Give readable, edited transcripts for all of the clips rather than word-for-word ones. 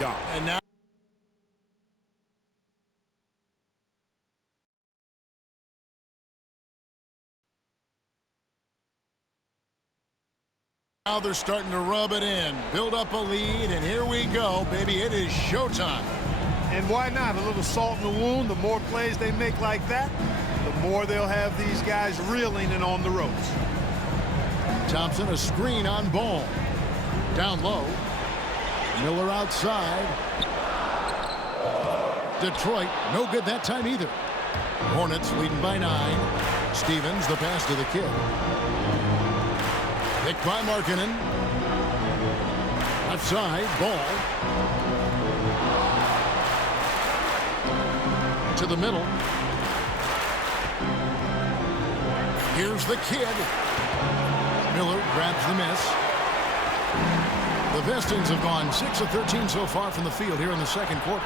dunk. And now they're starting to rub it in, build up a lead, and here we go, baby. It is showtime. And why not? A little salt in the wound. The more plays they make like that, the more they'll have these guys reeling and on the ropes. Thompson, a screen on Ball. Down low. Miller outside. Detroit, no good that time either. Hornets leading by 9. Stevens, the pass to the kid. Picked by Markkanen. Left side, Ball. To the middle. Here's the kid. Miller grabs the miss. The Pistons have gone 6 of 13 so far from the field here in the second quarter.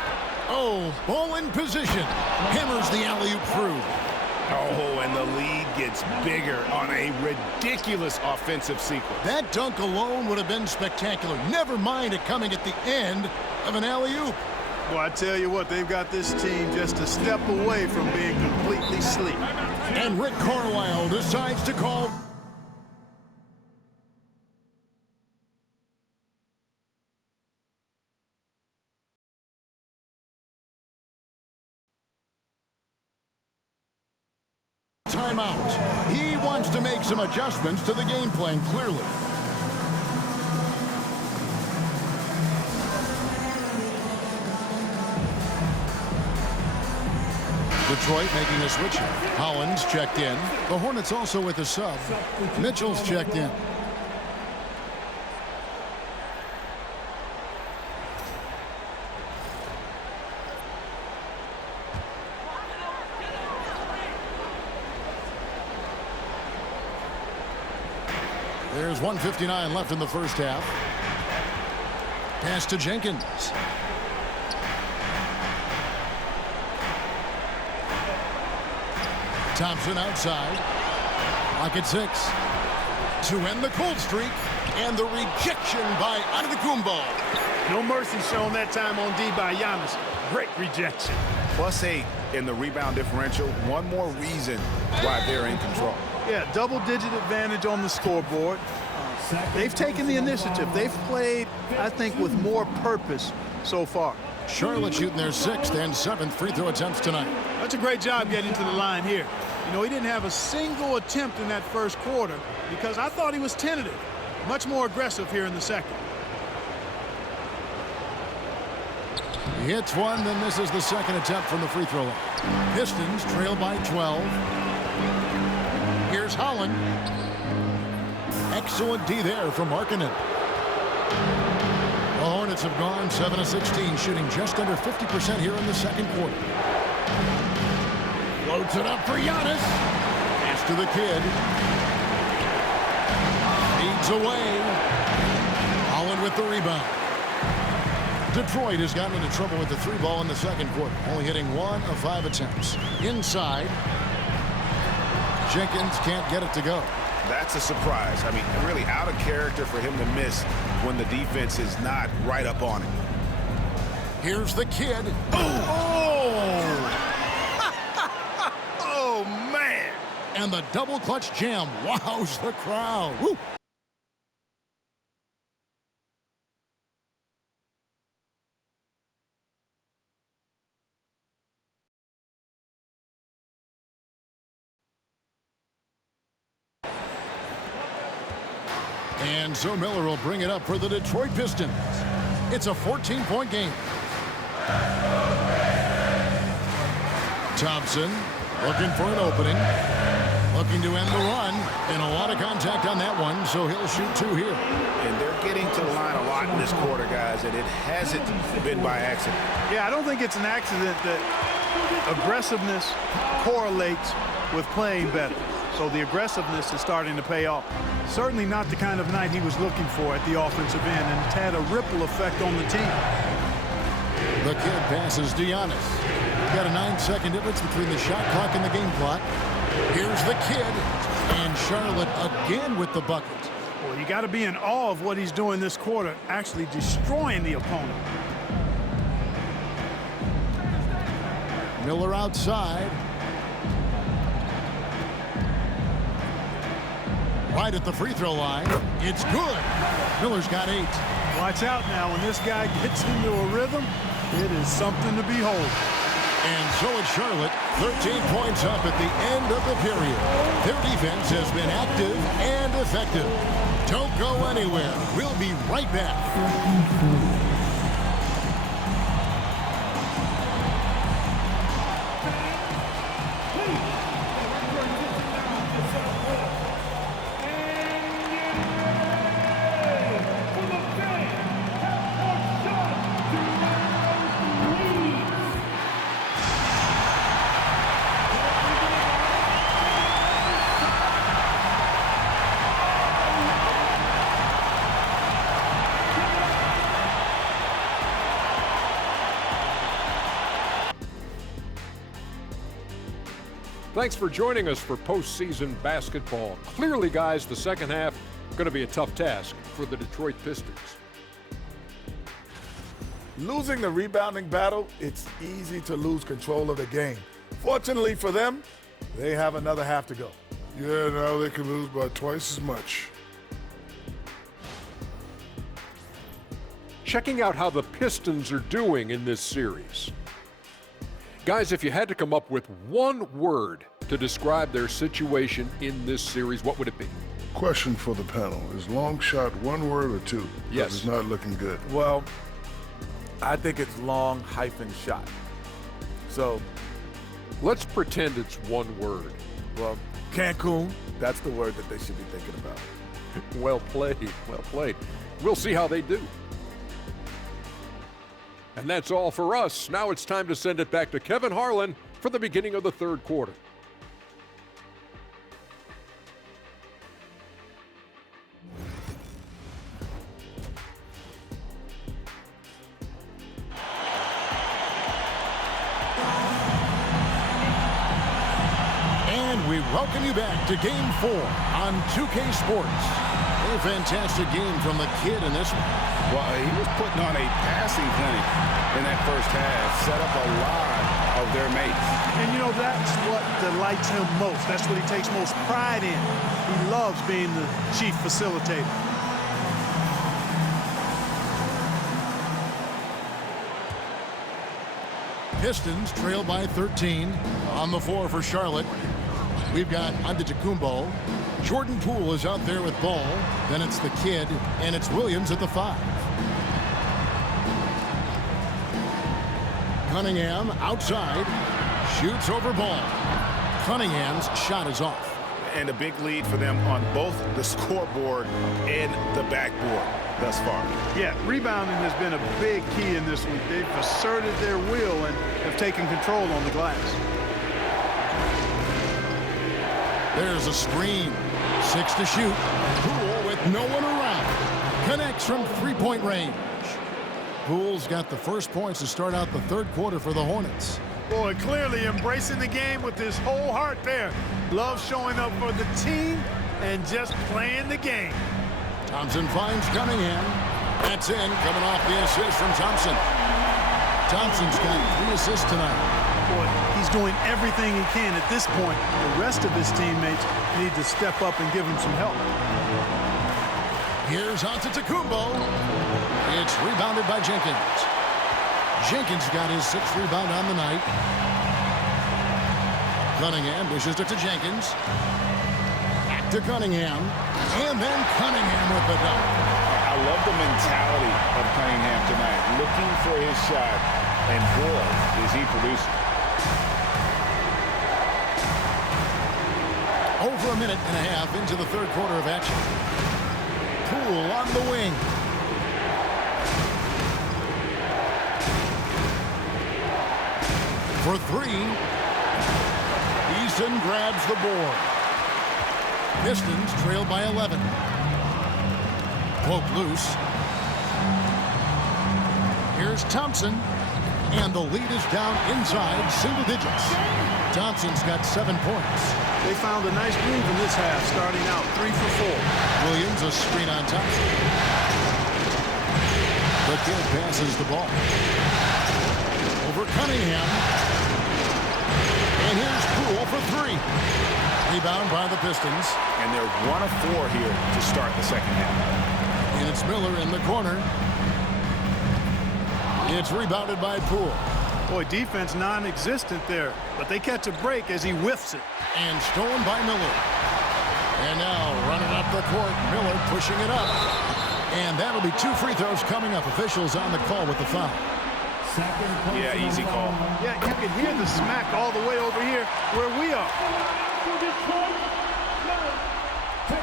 Oh, Ball in position. Hammers the alley-oop through. Oh, and the lead gets bigger on a ridiculous offensive sequence. That dunk alone would have been spectacular. Never mind it coming at the end of an alley-oop. Well, I tell you what, they've got this team just a step away from being completely asleep. And Rick Carlisle decides to call timeout. He wants to make some adjustments to the game plan, clearly. Detroit making a switch. Hollins checked in. The Hornets also with a sub. Mitchell's checked in. There's 1:59 left in the first half. Pass to Jenkins. Thompson outside. Lock at 6. To end the cold streak. And the rejection by Antetokounmpo. No mercy shown that time on D by Giannis. Great rejection. +8 in the rebound differential. One more reason why they're in control. Yeah, double-digit advantage on the scoreboard. They've taken the initiative. They've played, I think, with more purpose so far. Charlotte shooting their 6th and 7th free throw attempts tonight. That's a great job getting to the line here. You know, he didn't have a single attempt in that first quarter because I thought he was tentative. Much more aggressive here in the second. He hits one, then misses the second attempt from the free throw line. Pistons trail by 12. Here's Holland. Excellent D there from Markkanen. The Hornets have gone 7 of 16, shooting just under 50% here in the second quarter. Loads it up for Giannis. Pass to the kid. Feeds away. Holland with the rebound. Detroit has gotten into trouble with the 3 ball in the second quarter, only hitting 1 of 5 attempts. Inside. Jenkins can't get it to go. That's a surprise. I mean, really out of character for him to miss when the defense is not right up on it. Here's the kid. Oh! Oh, man! And the double clutch jam wows the crowd. Woo! And so Miller will bring it up for the Detroit Pistons. It's a 14-point game. Thompson looking for an opening. Looking to end the run. And a lot of contact on that one, so he'll shoot 2 here. And they're getting to the line a lot in this quarter, guys, and it hasn't been by accident. Yeah, I don't think it's an accident that aggressiveness correlates with playing better. So the aggressiveness is starting to pay off. Certainly not the kind of night he was looking for at the offensive end, and it's had a ripple effect on the team. The kid passes to Giannis. Got a 9-second difference between the shot clock and the game clock. Here's the kid, and Charlotte again with the bucket. Well, you got to be in awe of what he's doing this quarter, actually destroying the opponent. Miller outside. Right at the free throw line. It's good. Miller's got 8. Watch out now. When this guy gets into a rhythm, it is something to behold. And so it's Charlotte, 13 points up at the end of the period. Their defense has been active and effective. Don't go anywhere. We'll be right back. Thanks for joining us for postseason basketball. Clearly, guys, the second half going to be a tough task for the Detroit Pistons. Losing the rebounding battle, it's easy to lose control of the game. Fortunately for them, they have another half to go. Yeah, now they can lose by twice as much. Checking out how the Pistons are doing in this series. Guys, if you had to come up with one word to describe their situation in this series, what would it be? Question for the panel. Is long shot one word or two? Yes. It's not looking good. Well, I think it's long hyphen shot. So, Let's pretend it's one word. well, Cancun, that's the word that they should be thinking about. Well played, well played. We'll see how they do. And that's all for us. Now it's time to send it back to Kevin Harlan for the beginning of the third quarter. And we welcome you back to Game 4 on 2K Sports. A fantastic game from the kid in this one. Well, he was putting on a passing clinic in that first half, set up a lot of their mates. And, you know, that's what delights him most. That's what he takes most pride in. He loves being the chief facilitator. Pistons trail by 13. On the floor for Charlotte, we've got Antetokounmpo. Jordan Poole is out there with ball. Then it's the kid, and it's Williams at the 5. Cunningham outside, shoots over ball. Cunningham's shot is off. And a big lead for them on both the scoreboard and the backboard thus far. Yeah, rebounding has been a big key in this one. They've asserted their will and have taken control on the glass. There's a screen. 6 to shoot. Poole with no one around. Connects from three-point range. Poole's got the first points to start out the third quarter for the Hornets. Boy, clearly embracing the game with his whole heart there. Loves showing up for the team and just playing the game. Thompson finds Cunningham. That's in, coming off the assist from Thompson. Thompson's got 3 assists tonight. Boy, he's doing everything he can at this point. The rest of his teammates need to step up and give him some help. Here's Antetokounmpo. It's rebounded by Jenkins. Jenkins got his 6th rebound on the night. Cunningham dishes it to Jenkins. Back to Cunningham. And then Cunningham with the dunk. I love the mentality of Cunningham tonight, looking for his shot, and boy, is he producing. Over a minute and a half into the third quarter of action. Poole on the wing. For 3. Eason grabs the board. Pistons trail by 11. Poke loose. Here's Thompson. And the lead is down inside single digits. Thompson's got 7 points. They found a nice groove in this half, starting out 3 for 4. Williams a screen on Thompson. The kid passes the ball. Over Cunningham. And here's Poole for three. Rebound by the Pistons. And they're 1 of 4 here to start the second half. And it's Miller in the corner. It's rebounded by Poole. Boy, defense non-existent there, but they catch a break as he whiffs it. And stolen by Miller. And now running up the court, Miller pushing it up. And that'll be 2 free throws coming up. Officials on the call with the foul. Yeah, easy call. Yeah, you can hear the smack all the way over here where we are.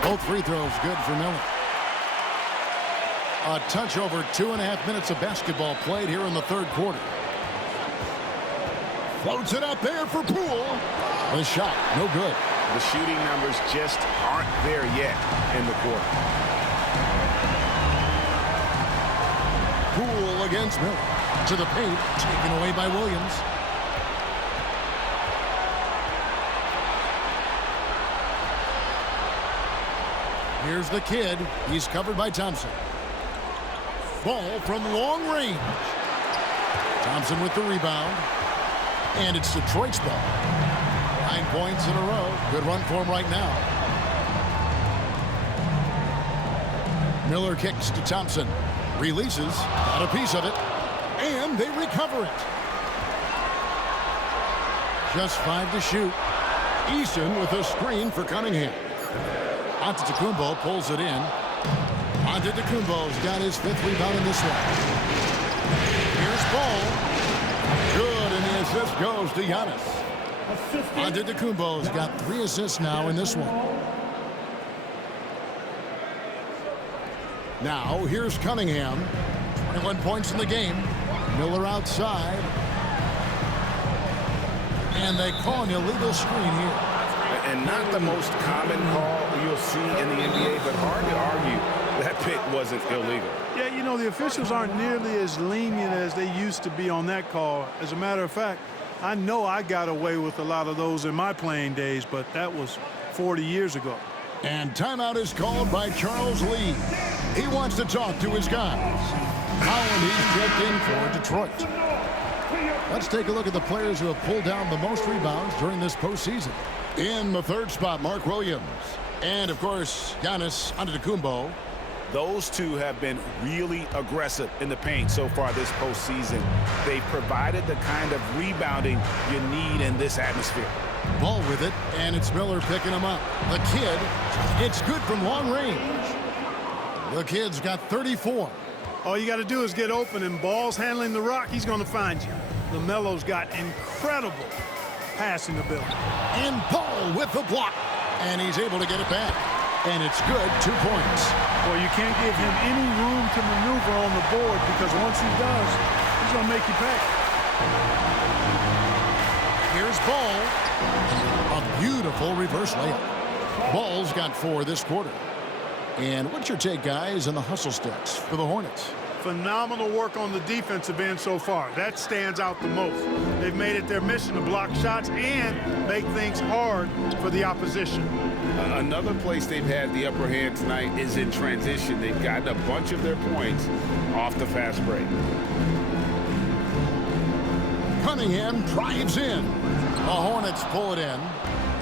Both free throws good for Miller. A touch over 2.5 minutes of basketball played here in the third quarter. Floats it up there for Poole. The shot, no good. The shooting numbers just aren't there yet in the quarter. Poole against Miller. To the paint, taken away by Williams. Here's the kid. He's covered by Thompson. Ball from long range. Thompson with the rebound. And it's Detroit's ball. 9 points in a row. Good run for him right now. Miller kicks to Thompson. Releases. Got a piece of it. And they recover it. Just 5 to shoot. Eason with a screen for Cunningham. Antetokounmpo pulls it in. Antetokounmpo's got his 5th rebound in this one. Here's Ball. Good, and the assist goes to Giannis. Antetokounmpo's got 3 assists now in this one. Now, here's Cunningham. 21 points in the game. Miller outside. And they call an illegal screen here. And not the most common call you'll see in the NBA, but hard to argue that pick wasn't illegal. Yeah, you know, the officials aren't nearly as lenient as they used to be on that call. As a matter of fact, I know I got away with a lot of those in my playing days, but that was 40 years ago. And timeout is called by Charles Lee. He wants to talk to his guys. Holland, he's checked in for Detroit. Let's take a look at the players who have pulled down the most rebounds during this postseason. In the third spot, Mark Williams. And, of course, Giannis Antetokounmpo. Those two have been really aggressive in the paint so far this postseason. They've provided the kind of rebounding you need in this atmosphere. Ball with it, and it's Miller picking him up. The kid, it's good from long range. The kid's got 34. All you got to do is get open, and Ball's handling the rock. He's going to find you. LaMelo's got incredible passing ability. And Ball with the block. And he's able to get it back. And it's good, 2 points. Well, you can't give him any room to maneuver on the board because once he does, he's going to make you pay. Here's Ball. A beautiful reverse layup. Ball's got 4 this quarter. And what's your take, guys, on the hustle stats for the Hornets? Phenomenal work on the defensive end so far. That stands out the most. They've made it their mission to block shots and make things hard for the opposition. Another place they've had the upper hand tonight is in transition. They've gotten a bunch of their points off the fast break. Cunningham drives in. The Hornets pull it in.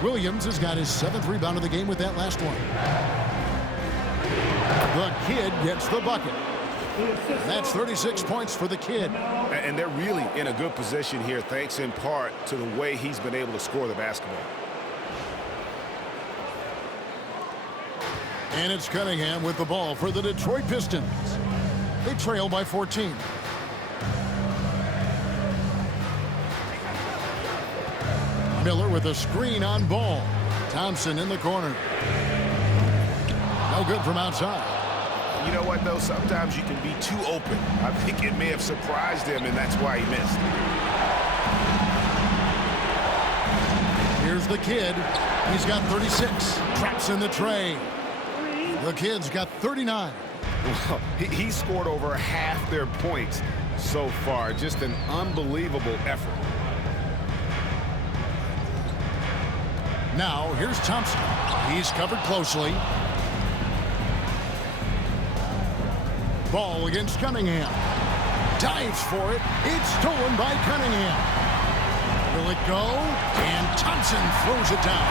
Williams has got his 7th rebound of the game with that last one. The kid gets the bucket. That's 36 points for the kid. And they're really in a good position here, thanks in part to the way he's been able to score the basketball. And it's Cunningham with the ball for the Detroit Pistons. They trail by 14. Miller with a screen on Ball. Thompson in the corner. No good from outside. You know what, though? Sometimes you can be too open. I think it may have surprised him, and that's why he missed. Here's the kid. He's got 36. Traps in the tray. The kid's got 39. Well, he scored over half their points so far. Just an unbelievable effort. Now, here's Thompson. He's covered closely. Ball against Cunningham. Dives for it. It's stolen by Cunningham. Will it go? And Thompson throws it down.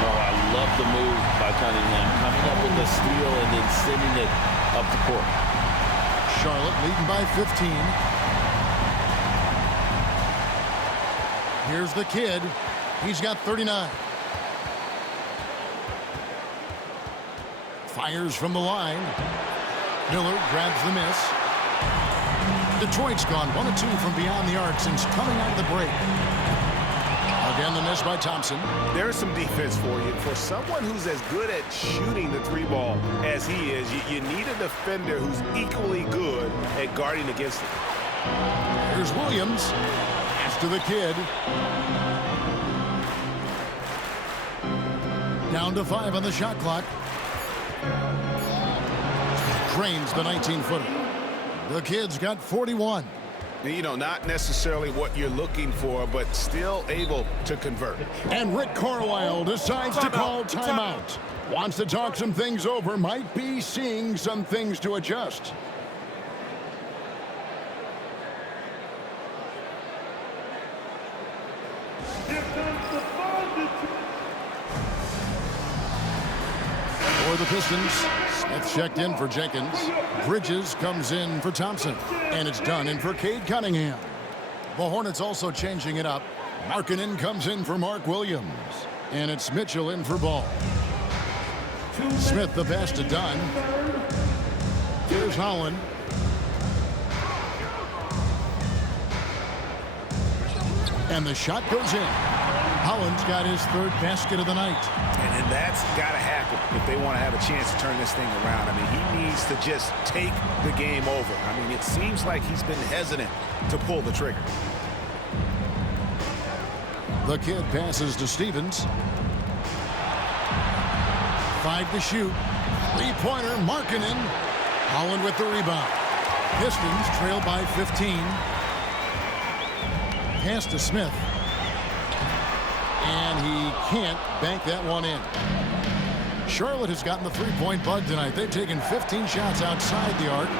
Oh, I love the move by Cunningham. Coming up with the steal and then sending it up the court. Charlotte leading by 15. Here's the kid. He's got 39. Fires from the line. Miller grabs the miss. Detroit's gone 1 of 2 from beyond the arc since coming out of the break. Again, the miss by Thompson. There's some defense for you. For someone who's as good at shooting the three ball as he is, you need a defender who's equally good at guarding against it. Here's Williams. Pass to the kid. Down to 5 on the shot clock. Cranes the 19-footer. The kid's got 41. You know, not necessarily what you're looking for, but still able to convert. And Rick Carlisle decides to call timeout. Wants to talk some things over. Might be seeing some things to adjust. For the Pistons, Smith checked in for Jenkins. Bridges comes in for Thompson. And it's done in for Cade Cunningham. The Hornets also changing it up. Markkanen comes in for Mark Williams. And it's Mitchell in for Ball. Smith the pass to Dunn. Here's Holland. And the shot goes in. Holland's got his 3rd basket of the night. And that's got to happen if they want to have a chance to turn this thing around. I mean, he needs to just take the game over. I mean, it seems like he's been hesitant to pull the trigger. The kid passes to Stevens. 5 to shoot. 3-pointer, Markkanen. Holland with the rebound. Pistons trail by 15. Pass to Smith. And he can't bank that one in. Charlotte has gotten the 3-point bug tonight. They've taken 15 shots outside the arc.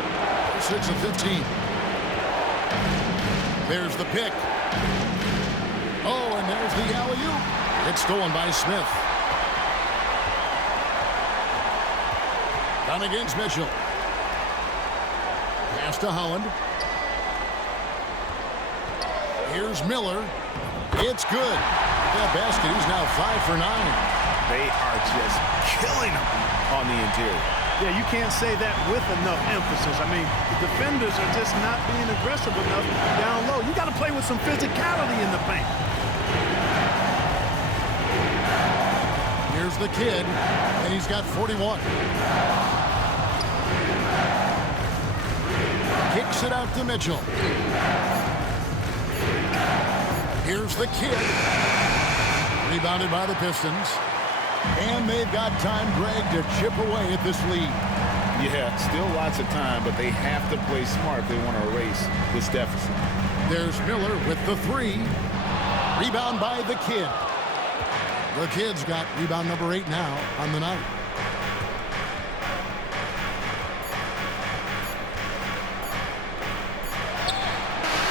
6 of 15. There's the pick. Oh, and there's the alley-oop. It's stolen by Smith. Down against Mitchell. Pass to Holland. Here's Miller. It's good. That basket, he's now 5 for 9. They are just killing him on the interior. Yeah, you can't say that with enough emphasis. I mean, the defenders are just not being aggressive enough down low. You got to play with some physicality in the paint. Here's the kid, and he's got 41. Kicks it out to Mitchell. Here's the kid. Rebounded by the Pistons. And they've got time, Greg, to chip away at this lead. Yeah, still lots of time, but they have to play smart if they want to erase this deficit. There's Miller with the 3. Rebound by the kid. The kid's got rebound number 8 now on the night.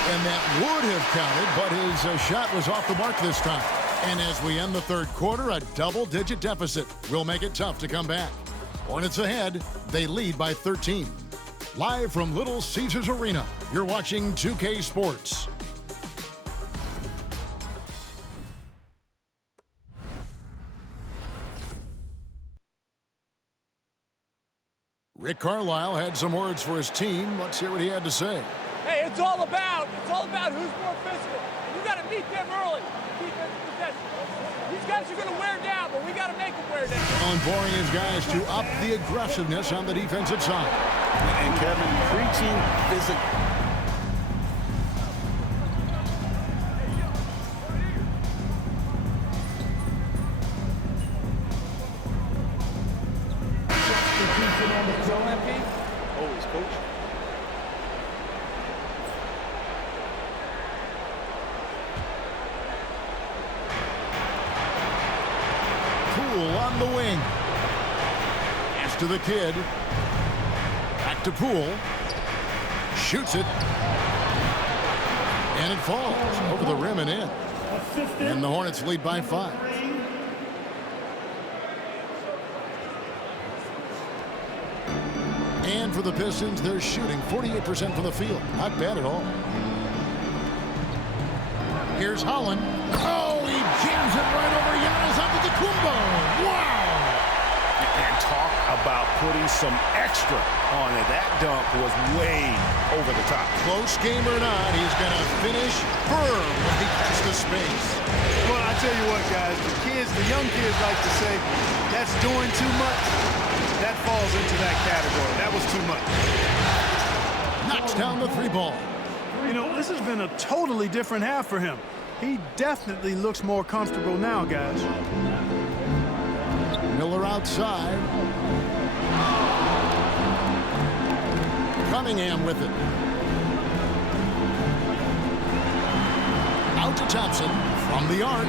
And that would have counted, but his shot was off the mark this time. And as we end the 3rd quarter, a double-digit deficit will make it tough to come back. Hornets ahead. They lead by 13. Live from Little Caesars Arena, you're watching 2K Sports. Rick Carlisle had some words for his team. Let's hear what he had to say. Hey, it's all about who's more physical. You got to beat them early. Defensive possession. These guys are going to wear down, but we got to make them wear down. Well, imploring his guys to up the aggressiveness on the defensive side. And Kevin, preaching physical. Always, coach. Poole on the wing. Pass to the kid. Back to Poole. Shoots it. And it falls over the rim and in. And the Hornets lead by 5. And for the Pistons, they're shooting 48% from the field. Not bad at all. Here's Holland. Oh, he jams it right over Giannis Antetokounmpo. Wow! And talk about putting some extra on it. That dunk was way over the top. Close game or not, he's going to finish firm when he gets to space. Well, I tell you what, guys, the young kids like to say, that's doing too much. That falls into that category. That was too much. Knocks down the 3 ball. You know, this has been a totally different half for him. He definitely looks more comfortable now, guys. Miller outside. Cunningham with it. Out to Thompson from the arc.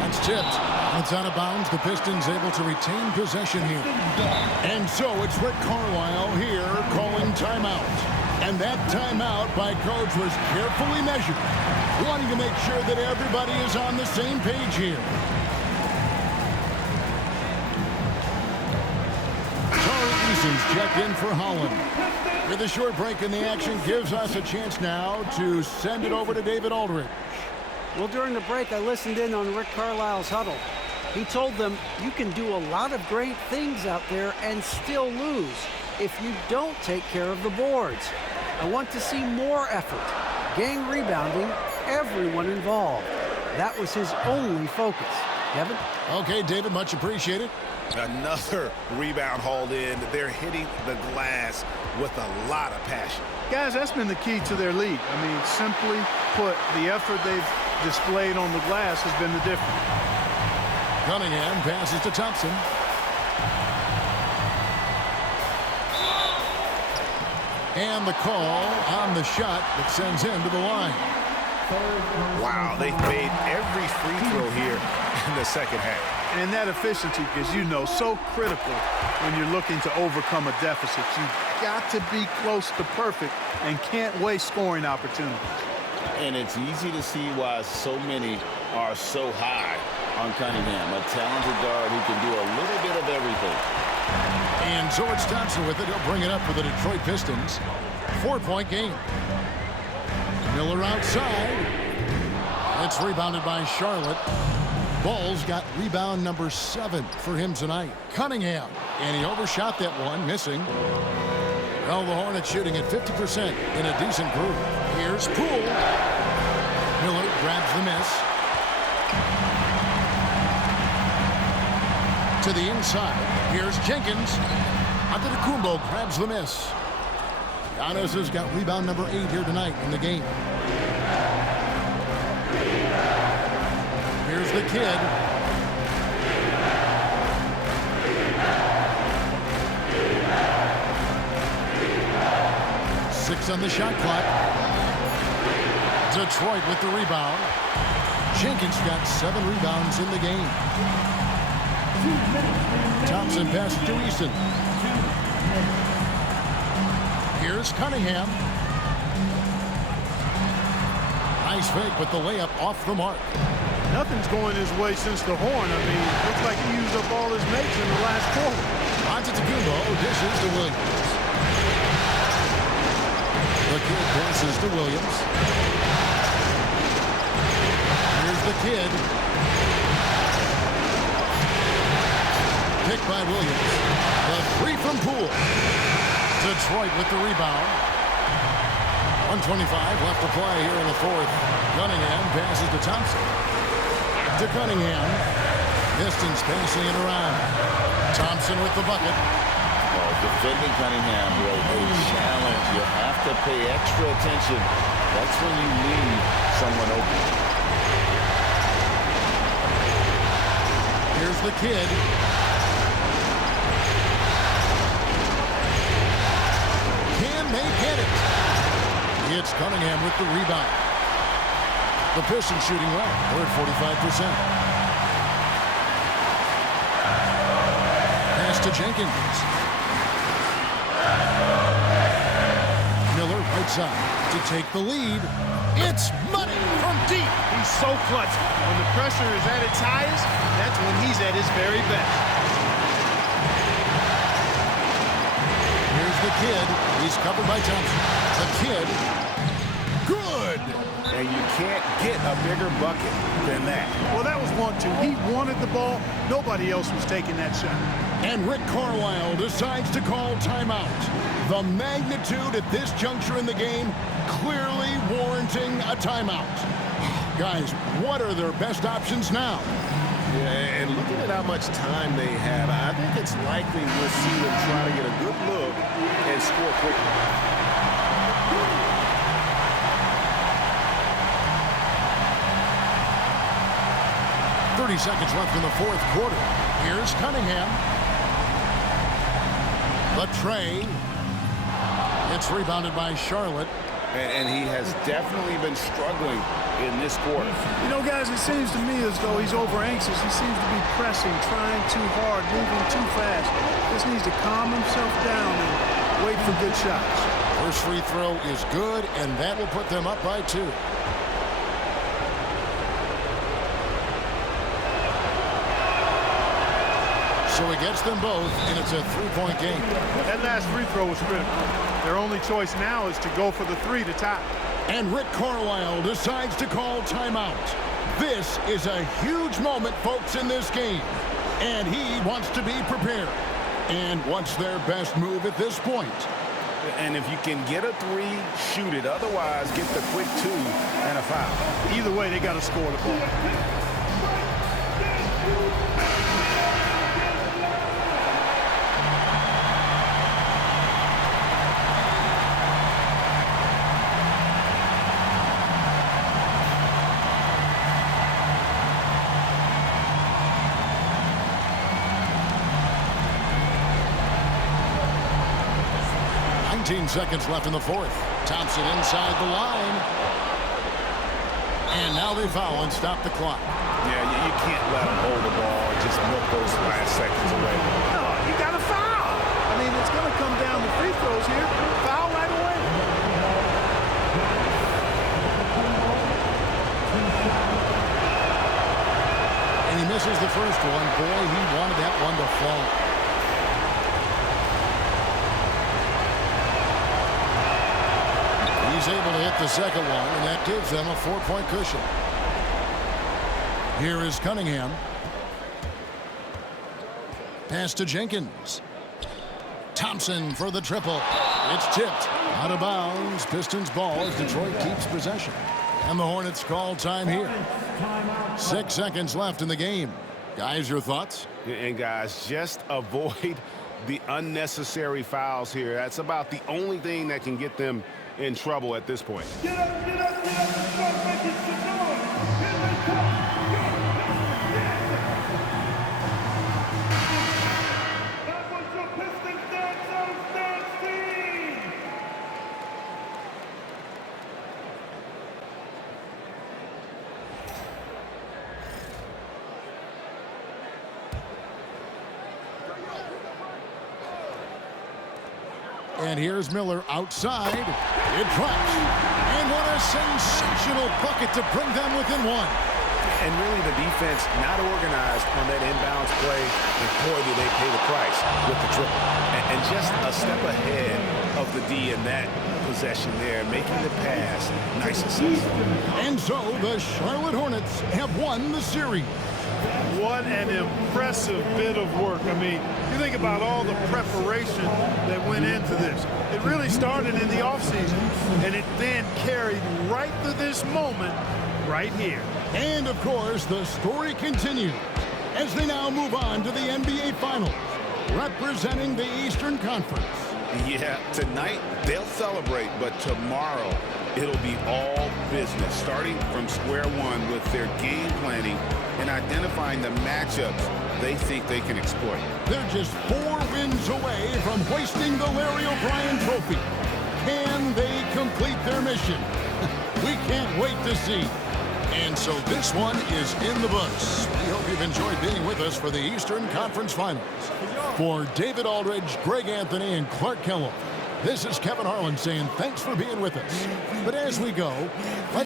That's tipped. It's out of bounds. The Pistons able to retain possession here. And so it's Rick Carlisle here calling timeout. And that timeout by coach was carefully measured, wanting to make sure that everybody is on the same page here. Tari Eason's checked in for Holland. With a short break in the action gives us a chance now to send it over to David Aldridge. Well, during the break, I listened in on Rick Carlisle's huddle. He told them, you can do a lot of great things out there and still lose if you don't take care of the boards. I want to see more effort, gang rebounding, everyone involved. That was his only focus. Kevin? Okay, David, much appreciated. Another rebound hauled in. They're hitting the glass with a lot of passion. Guys, that's been the key to their lead. I mean, simply put, the effort they've displayed on the glass has been the difference. Cunningham passes to Thompson. And the call on the shot that sends him to the line. Wow, they've made every free throw here in the second half. And that efficiency, as you know, so critical when you're looking to overcome a deficit. You've got to be close to perfect and can't waste scoring opportunities. And it's easy to see why so many are so high on Cunningham, a talented guard who can do a little bit of everything. And George Thompson with it. He'll bring it up for the Detroit Pistons. 4-point game. Miller outside. It's rebounded by Charlotte. Ball's got rebound number 7 for him tonight. Cunningham. And he overshot that one, missing. Well, the Hornets shooting at 50% in a decent group. Here's Poole. Miller grabs the miss. To the inside. Here's Jenkins. Antetokounmpo grabs the miss. Giannis has got rebound number 8 here tonight in the game. Here's the kid. Six on the shot clock. Detroit with the rebound. Jenkins got 7 rebounds in the game. Thompson passes to Eason. Here's Cunningham. Nice fake, but the layup off the mark. Nothing's going his way since the horn. I mean, looks like he used up all his mates in the last quarter. Antetokounmpo dishes to Williams. The kid passes to Williams. Here's the kid. Picked by Williams. The 3 from Poole. Detroit with the rebound. 1:25 left to play here in the fourth. Cunningham passes to Thompson. To Cunningham. Pistons passing it around. Thompson with the bucket. Well, defending Cunningham was a challenge. You have to pay extra attention. That's when you leave someone open. Here's the kid. Can they get it? It's Cunningham with the rebound. The Pistons shooting well. They're at 45%. Pass to Jenkins. Miller right side to take the lead. It's money from deep. He so clutch. When the pressure is at its highest, that's when he's at his very best. Here's the kid. He's covered by Thompson. The kid. Good. And you can't get a bigger bucket than that. Well, that was 1-2. He wanted the ball. Nobody else was taking that shot. And Rick Carlisle decides to call timeout. The magnitude at this juncture in the game clearly warranting a timeout. Guys, what are their best options now? Yeah, and looking at how much time they have, I think it's likely we'll see them try to get a good look and score quickly. Seconds left in the fourth quarter. Here's Cunningham. The tray. It's rebounded by Charlotte. And he has definitely been struggling in this quarter. You know, guys, it seems to me as though he's over anxious. He seems to be pressing, trying too hard, moving too fast. Just needs to calm himself down and wait for good shots. First free throw is good, and that will put them up by 2. So he gets them both, and it's a 3-point game. That last free throw was critical. Their only choice now is to go for the 3 to tie. And Rick Carlisle decides to call timeout. This is a huge moment, folks, in this game. And he wants to be prepared. And what's their best move at this point? And if you can get a 3, shoot it. Otherwise, get the quick 2 and a foul. Either way, they got to score the ball. Seconds left in the fourth. Thompson inside the line. And now they foul and stop the clock. Yeah, you can't let them hold the ball and just milk those last seconds away. No, you got to foul. I mean, it's going to come down to free throws here. Foul right away. And he misses the first one. Boy, he wanted that one to fall. He's able to hit the second one, and that gives them a 4-point cushion. Here is Cunningham. Pass to Jenkins. Thompson for the triple. It's tipped. Out of bounds. Pistons ball as Detroit keeps possession. And the Hornets call time here. 6 seconds left in the game. Guys, your thoughts? And guys, just avoid the unnecessary fouls here. That's about the only thing that can get them in trouble at this point. Get up, get up, get up, start making some noise. Here they come. That was your Pistons dance team. And here's Miller outside. It drops. And what a sensational bucket to bring them within 1. And really the defense not organized on that inbounds play. And boy, did they pay the price with the triple. And just a step ahead of the D in that possession there, making the pass. Nice assist. And so the Charlotte Hornets have won the series. What an impressive bit of work. I mean, you think about all the preparation that went into this. It really started in the offseason, and it then carried right to this moment right here. And, of course, the story continues as they now move on to the NBA Finals, representing the Eastern Conference. Yeah, tonight they'll celebrate, but tomorrow it'll be all business, starting from square one with their game planning and identifying the matchups they think they can exploit. They're just 4 wins away from hoisting the Larry O'Brien Trophy. Can they complete their mission? We can't wait to see. And so this one is in the books. We hope you've enjoyed being with us for the Eastern Conference Finals. For David Aldridge, Greg Anthony, and Clark Kellogg, this is Kevin Harlan saying thanks for being with us. But as we go, let's